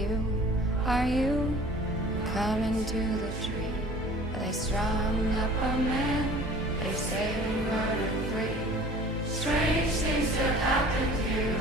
Are you coming to the tree? They strung up a man, they say we're murder free. Strange things that happened here.